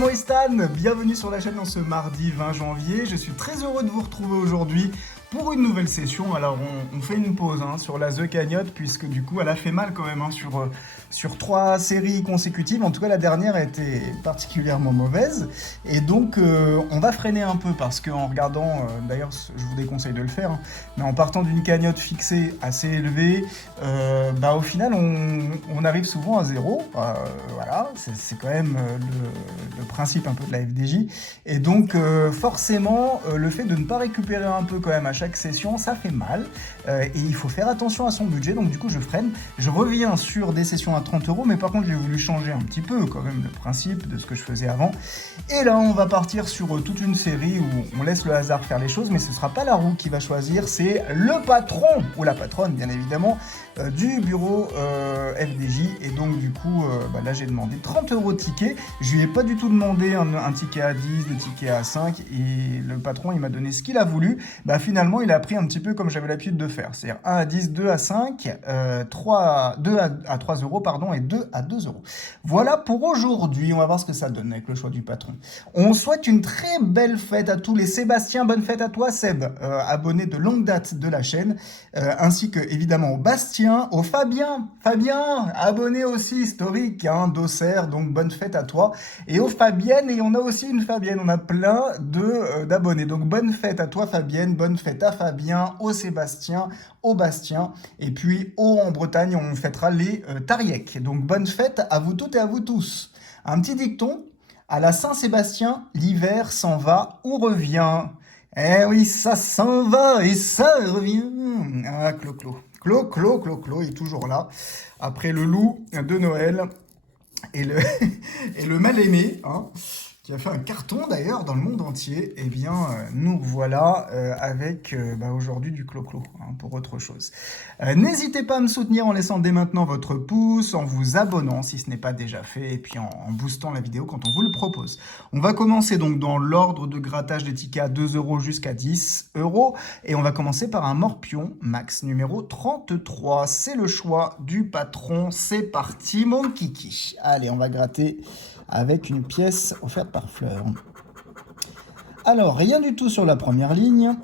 moi Stan, bienvenue sur la chaîne en ce mardi 20 janvier. Je suis très heureux de vous retrouver aujourd'hui pour une nouvelle session. Alors on fait une pause sur la The Cagnotte puisque du coup elle a fait mal quand même sur 3 séries consécutives. En tout cas la dernière a été particulièrement mauvaise et donc on va freiner un peu parce qu'en regardant, d'ailleurs je vous déconseille de le faire, mais en partant d'une cagnotte fixée assez élevée, au final on arrive souvent à zéro. Voilà, c'est quand même le principe un peu de la FDJ. Et donc forcément le fait de ne pas récupérer un peu quand même à chaque session, ça fait mal. Et il faut faire attention à son budget, donc du coup je freine. Je reviens sur des sessions à 30 €, mais par contre j'ai voulu changer un petit peu quand même le principe de ce que je faisais avant. Et là on va partir sur toute une série où on laisse le hasard faire les choses, mais ce sera pas la roue qui va choisir, c'est le patron, ou la patronne bien évidemment, du bureau FDJ. Et donc du coup là j'ai demandé 30 € de ticket. Je lui ai pas du tout demandé un ticket à 10, des tickets à 5, et le patron il m'a donné ce qu'il a voulu. Finalement il a pris un petit peu comme j'avais l'habitude de faire, c'est-à-dire 1 à 10, 2 à 5, 2 à 3 € pardon, et 2 à 2 €. Voilà pour aujourd'hui, on va voir ce que ça donne avec le choix du patron. On souhaite une très belle fête à tous les Sébastien, bonne fête à toi Seb, abonné de longue date de la chaîne, ainsi que évidemment au Bastien, au Fabien, abonné aussi historique, d'Auxerre, donc bonne fête à toi, et aux Fabienne, et on a aussi une Fabienne, on a plein d'abonnés, donc bonne fête à toi Fabienne, bonne fête à Fabien, au Sébastien, au Bastien, et puis en Bretagne on fêtera les Tarièques, donc bonne fête à vous toutes et à vous tous. Un petit dicton: à la Saint-Sébastien, l'hiver s'en va ou revient. Eh oui, ça s'en va et ça revient. Ah, Clo-Clo. Clo-Clo est toujours là. Après le loup de Noël et le, et le mal-aimé, qui a fait un carton d'ailleurs dans le monde entier, eh bien nous voilà avec aujourd'hui du Clo-Clo, pour autre chose. N'hésitez pas à me soutenir en laissant dès maintenant votre pouce, en vous abonnant si ce n'est pas déjà fait, et puis en boostant la vidéo quand on vous le propose. On va commencer donc dans l'ordre de grattage des tickets à 2 € jusqu'à 10 €, et on va commencer par un morpion max numéro 33. C'est le choix du patron, c'est parti mon kiki. Allez, on va gratter avec une pièce offerte par Fleur. Alors, rien du tout sur la première ligne.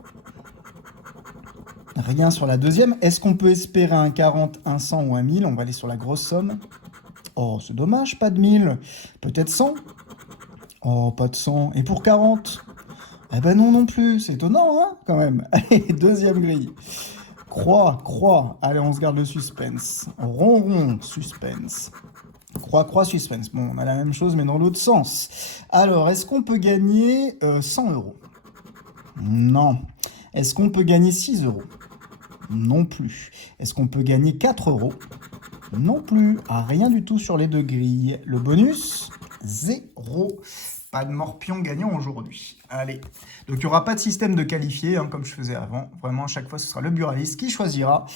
Rien sur la deuxième. Est-ce qu'on peut espérer un 40, un 100 ou un 1000? On va aller sur la grosse somme. Oh, c'est dommage, pas de 1000. Peut-être 100? Oh, pas de 100. Et pour 40? Eh ben non plus. C'est étonnant, quand même. Allez, deuxième grille. Croix. Allez, on se garde le suspense. Rond, suspense. Croix, suspense. Bon, on a la même chose, mais dans l'autre sens. Alors, est-ce qu'on peut gagner 100 €? Non. Est-ce qu'on peut gagner 6 €? Non plus. Est-ce qu'on peut gagner 4 €? Non plus. Rien du tout sur les deux grilles. Le bonus, 0. Pas de morpion gagnant aujourd'hui. Allez. Donc, il n'y aura pas de système de qualifié, comme je faisais avant. Vraiment, à chaque fois, ce sera le buraliste qui choisira.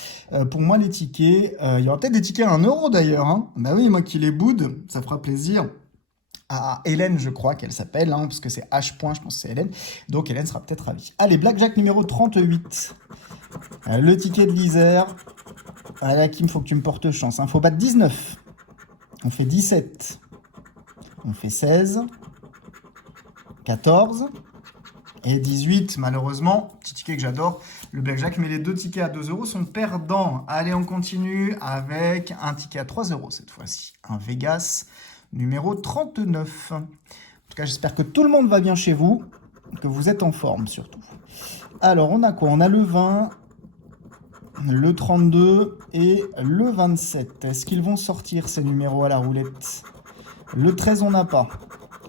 Pour moi, les tickets, il y aura peut-être des tickets à 1 € d'ailleurs. Bah oui, moi qui les boude, ça fera plaisir à Hélène, je crois qu'elle s'appelle, parce que c'est H. je pense que c'est Hélène. Donc, Hélène sera peut-être ravie. Allez, Blackjack numéro 38. Le ticket de l'Isère. Allez, Kim, faut que tu me portes chance. Faut battre 19. On fait 17. On fait 16. 14 et 18, malheureusement, petit ticket que j'adore, le Blackjack, mais les deux tickets à 2 € sont perdants. Allez, on continue avec un ticket à 3 € cette fois-ci, un Vegas numéro 39. En tout cas, j'espère que tout le monde va bien chez vous, que vous êtes en forme surtout. Alors, on a quoi? On a le 20, le 32 et le 27. Est-ce qu'ils vont sortir ces numéros à la roulette? Le 13, on n'a pas.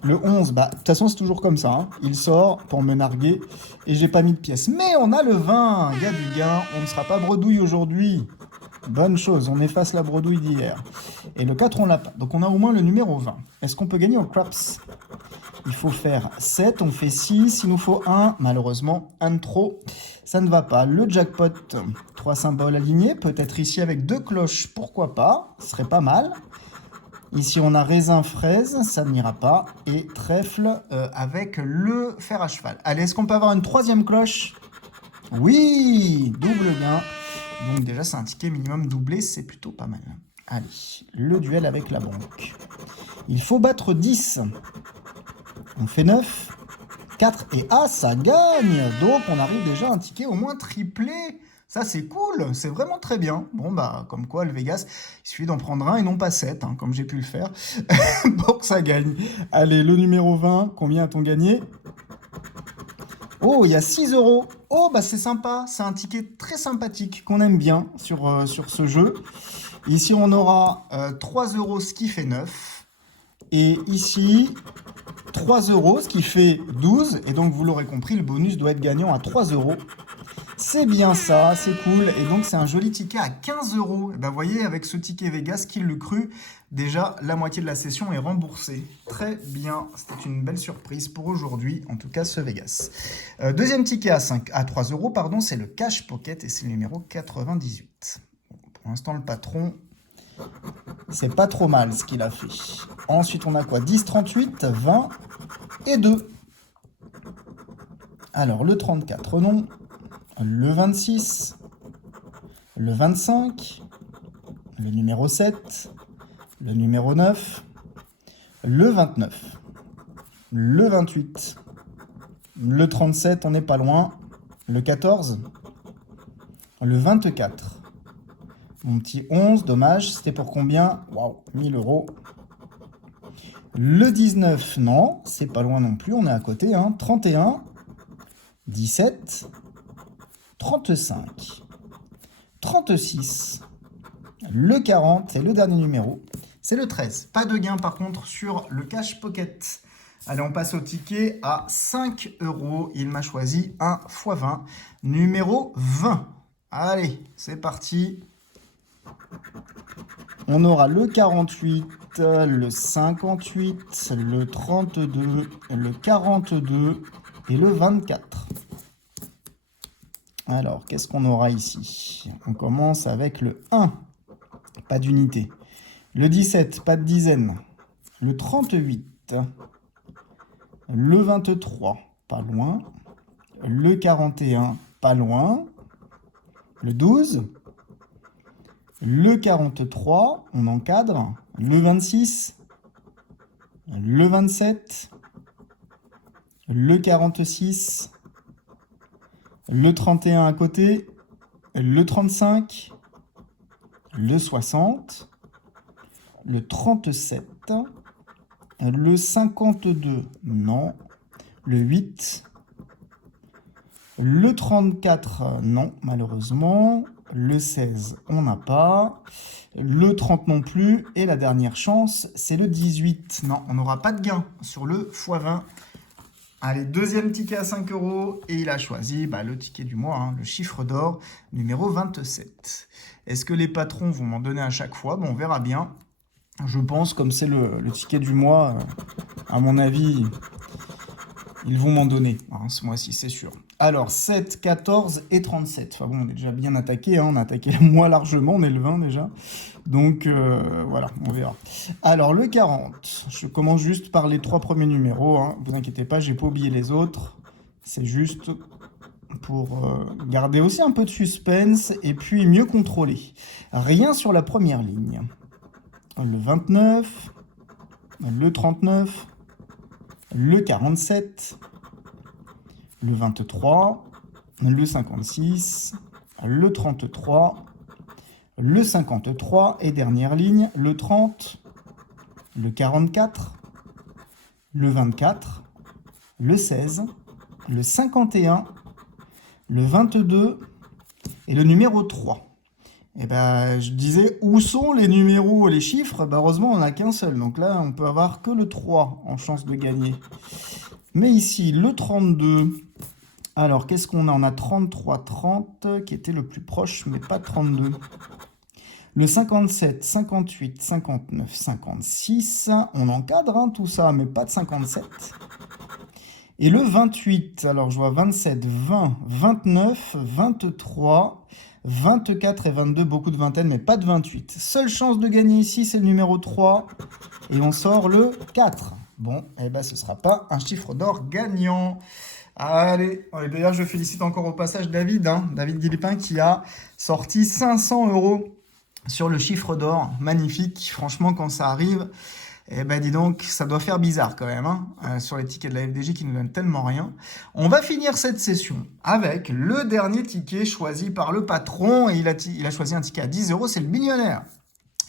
Le 11, de toute façon, c'est toujours comme ça. Il sort pour me narguer et j'ai pas mis de pièces. Mais on a le 20, il y a du gain. On ne sera pas bredouille aujourd'hui. Bonne chose, on efface la bredouille d'hier. Et le 4, on l'a pas. Donc on a au moins le numéro 20. Est-ce qu'on peut gagner au craps? Il faut faire 7, on fait 6. Il nous faut 1. Malheureusement, un de trop. Ça ne va pas. Le jackpot, 3 symboles alignés. Peut-être ici avec 2 cloches, pourquoi pas? Ce serait pas mal. Ici, on a raisin fraise, ça n'ira pas. Et trèfle avec le fer à cheval. Allez, est-ce qu'on peut avoir une troisième cloche? Oui, double gain. Donc déjà, c'est un ticket minimum doublé, c'est plutôt pas mal. Allez, le duel avec la banque. Il faut battre 10. On fait 9, 4 et As, ça gagne. Donc, on arrive déjà à un ticket au moins triplé. Ça, c'est cool, c'est vraiment très bien. Bon, bah, comme quoi, le Vegas, il suffit d'en prendre un et non pas 7, hein, comme j'ai pu le faire, pour que ça gagne. Allez, le numéro 20, combien a-t-on gagné? Oh, il y a 6 euros. Oh, bah, c'est sympa, c'est un ticket très sympathique qu'on aime bien sur ce jeu. Ici, on aura 3 euros, ce qui fait 9. Et ici, 3 euros, ce qui fait 12. Et donc, vous l'aurez compris, le bonus doit être gagnant à 3 euros. C'est bien ça, c'est cool. Et donc, c'est un joli ticket à 15 euros. Et ben, vous voyez, avec ce ticket Vegas, qui l'eût cru, déjà, la moitié de la session est remboursée. Très bien, c'était une belle surprise pour aujourd'hui, en tout cas ce Vegas. Deuxième ticket à 3 euros, pardon, c'est le Cash Pocket et c'est le numéro 98. Bon, pour l'instant, le patron, c'est pas trop mal ce qu'il a fait. Ensuite, on a quoi? 10, 38, 20 et 2. Alors, le 34, non. Le 26, le 25, le numéro 7, le numéro 9, le 29, le 28, le 37, on n'est pas loin, le 14, le 24, mon petit 11, dommage, c'était pour combien? Waouh, 1000 euros. Le 19, non, c'est pas loin non plus, on est à côté, hein, 31, 17, 35, 36, le 40 et le dernier numéro, c'est le 13. Pas de gain par contre sur le Cash Pocket. Allez, on passe au ticket à 5 euros. Il m'a choisi un x20, numéro 20. Allez, c'est parti. On aura le 48, le 58, le 32, le 42 et le 24. Alors, qu'est-ce qu'on aura ici? On commence avec le 1, pas d'unité. Le 17, pas de dizaine. Le 38, le 23, pas loin. Le 41, pas loin. Le 12, le 43, on encadre. Le 26, le 27, le 46, le 31 à côté, le 35, le 60, le 37, le 52, non, le 8, le 34, non, malheureusement, le 16, on n'a pas, le 30 non plus, et la dernière chance, c'est le 18. Non, on n'aura pas de gain sur le x20. Allez, deuxième ticket à 5 euros, et il a choisi le ticket du mois, hein, le chiffre d'or, numéro 27. Est-ce que les patrons vont m'en donner à chaque fois? Bon, on verra bien. Je pense, comme c'est le ticket du mois, à mon avis, ils vont m'en donner, hein, ce mois-ci, c'est sûr. Alors, 7, 14 et 37. Enfin bon, on est déjà bien attaqué, hein, on a attaqué le mois largement, on est le 20 déjà. Donc, voilà, on verra. Alors, le 40, je commence juste par les 3 premiers numéros. Hein. Vous inquiétez pas, j'ai pas oublié les autres. C'est juste pour garder aussi un peu de suspense et puis mieux contrôler. Rien sur la première ligne. Le 29, le 39, le 47, le 23, le 56, le 33, le 53 et dernière ligne, le 30, le 44, le 24, le 16, le 51, le 22 et le numéro 3. Et ben, je disais, où sont les numéros, les chiffres? Heureusement, on n'a qu'un seul. Donc là, on peut avoir que le 3 en chance de gagner. Mais ici, le 32. Alors, qu'est-ce qu'on a? On a 33, 30, qui était le plus proche, mais pas 32. Le 57, 58, 59, 56. On encadre tout ça, mais pas de 57. Et le 28, alors je vois 27, 20, 29, 23, 24 et 22, beaucoup de vingtaines, mais pas de 28. Seule chance de gagner ici, c'est le numéro 3. Et on sort le 4. Bon, eh ben ce ne sera pas un chiffre d'or gagnant. Allez, d'ailleurs je félicite encore au passage David, David Guillepin, qui a sorti 500 € sur le chiffre d'or. Magnifique, franchement quand ça arrive, Eh ben dis donc, ça doit faire bizarre quand même, hein, sur les tickets de la FDJ qui nous donnent tellement rien. On va finir cette session avec le dernier ticket choisi par le patron. Et il a choisi un ticket à 10 euros, c'est le millionnaire.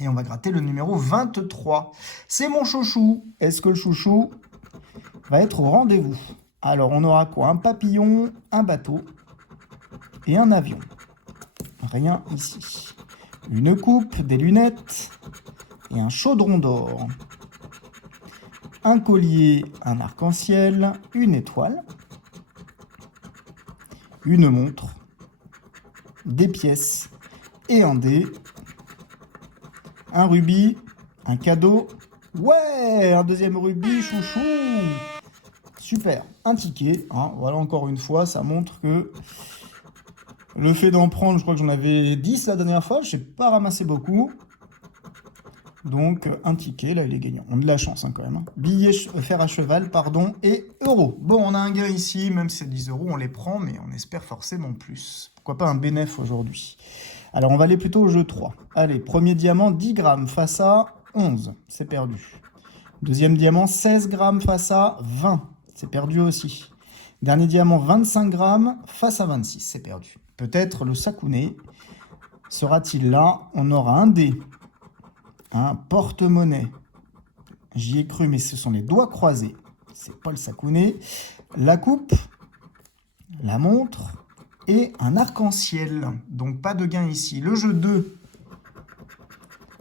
Et on va gratter le numéro 23. C'est mon chouchou. Est-ce que le chouchou va être au rendez-vous? Alors on aura quoi? Un papillon, un bateau et un avion. Rien ici. Une coupe, des lunettes et un chaudron d'or. Un collier, un arc-en-ciel, une étoile, une montre, des pièces et un dé, un rubis, un cadeau. Ouais, un deuxième rubis, chouchou. Super, un ticket. Hein, voilà, encore une fois, ça montre que le fait d'en prendre, je crois que j'en avais 10 la dernière fois, je n'ai pas ramassé beaucoup. Donc, un ticket, là, il est gagnant. On a de la chance, hein, quand même. Hein. Billet, fer à cheval, pardon, et euros. Bon, on a un gain ici, même si c'est 10 euros, on les prend, mais on espère forcément plus. Pourquoi pas un bénéf aujourd'hui? Alors, on va aller plutôt au jeu 3. Allez, premier diamant, 10 grammes face à 11, c'est perdu. Deuxième diamant, 16 grammes face à 20, c'est perdu aussi. Dernier diamant, 25 grammes face à 26, c'est perdu. Peut-être le sakouné sera-t-il là? On aura un dé. Un porte-monnaie. J'y ai cru, mais ce sont les doigts croisés. C'est pas le sakouné. La coupe, la montre et un arc-en-ciel. Donc pas de gain ici. Le jeu 2.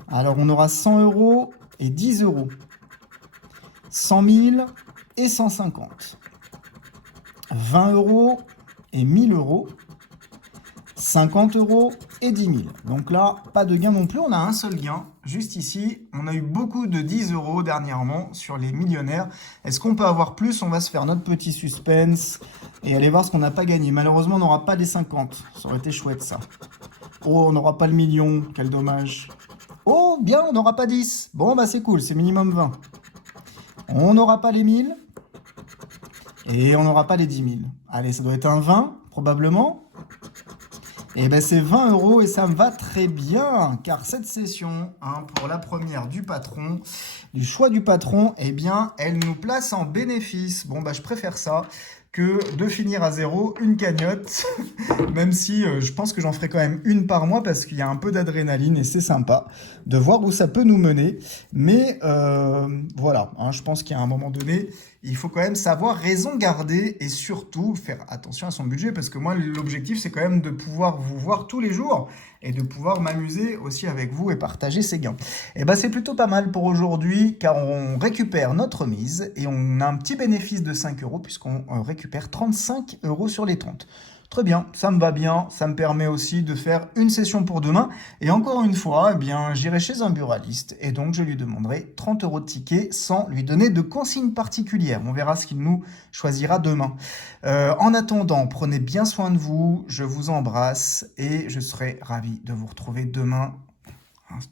Alors on aura 100 euros et 10 euros. 100 000 et 150. 20 euros et 1000 euros. 50 euros et 10 000. Donc là, pas de gain non plus. On a un seul gain. Juste ici, on a eu beaucoup de 10 euros dernièrement sur les millionnaires. Est-ce qu'on peut avoir plus? On va se faire notre petit suspense et aller voir ce qu'on n'a pas gagné. Malheureusement, on n'aura pas les 50. Ça aurait été chouette, ça. Oh, on n'aura pas le million. Quel dommage. Oh, bien, on n'aura pas 10. Bon, bah c'est cool, c'est minimum 20. On n'aura pas les 1000. Et on n'aura pas les 10 000. Allez, ça doit être un 20, probablement. Et bien c'est 20 euros et ça me va très bien, car cette session, hein, pour la première du patron, du choix du patron, eh bien, elle nous place en bénéfice. Bon, bah je préfère ça que de finir à zéro une cagnotte, même si je pense que j'en ferai quand même une par mois parce qu'il y a un peu d'adrénaline et c'est sympa de voir où ça peut nous mener. Mais voilà, hein, je pense qu'à un moment donné, il faut quand même savoir raison garder et surtout faire attention à son budget parce que moi, l'objectif, c'est quand même de pouvoir vous voir tous les jours et de pouvoir m'amuser aussi avec vous et partager ces gains. Et ben c'est plutôt pas mal pour aujourd'hui car on récupère notre mise et on a un petit bénéfice de 5 euros puisqu'on récupère 35 euros sur les 30. Très bien, ça me va bien, ça me permet aussi de faire une session pour demain. Et encore une fois, eh bien, j'irai chez un buraliste et donc je lui demanderai 30 euros de ticket sans lui donner de consigne particulière. On verra ce qu'il nous choisira demain. En attendant, prenez bien soin de vous, je vous embrasse et je serai ravi de vous retrouver demain.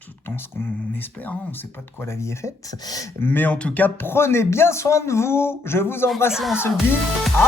Tout le temps ce qu'on espère, hein. On ne sait pas de quoi la vie est faite. Mais en tout cas, prenez bien soin de vous. Je vous embrasse et on se dit à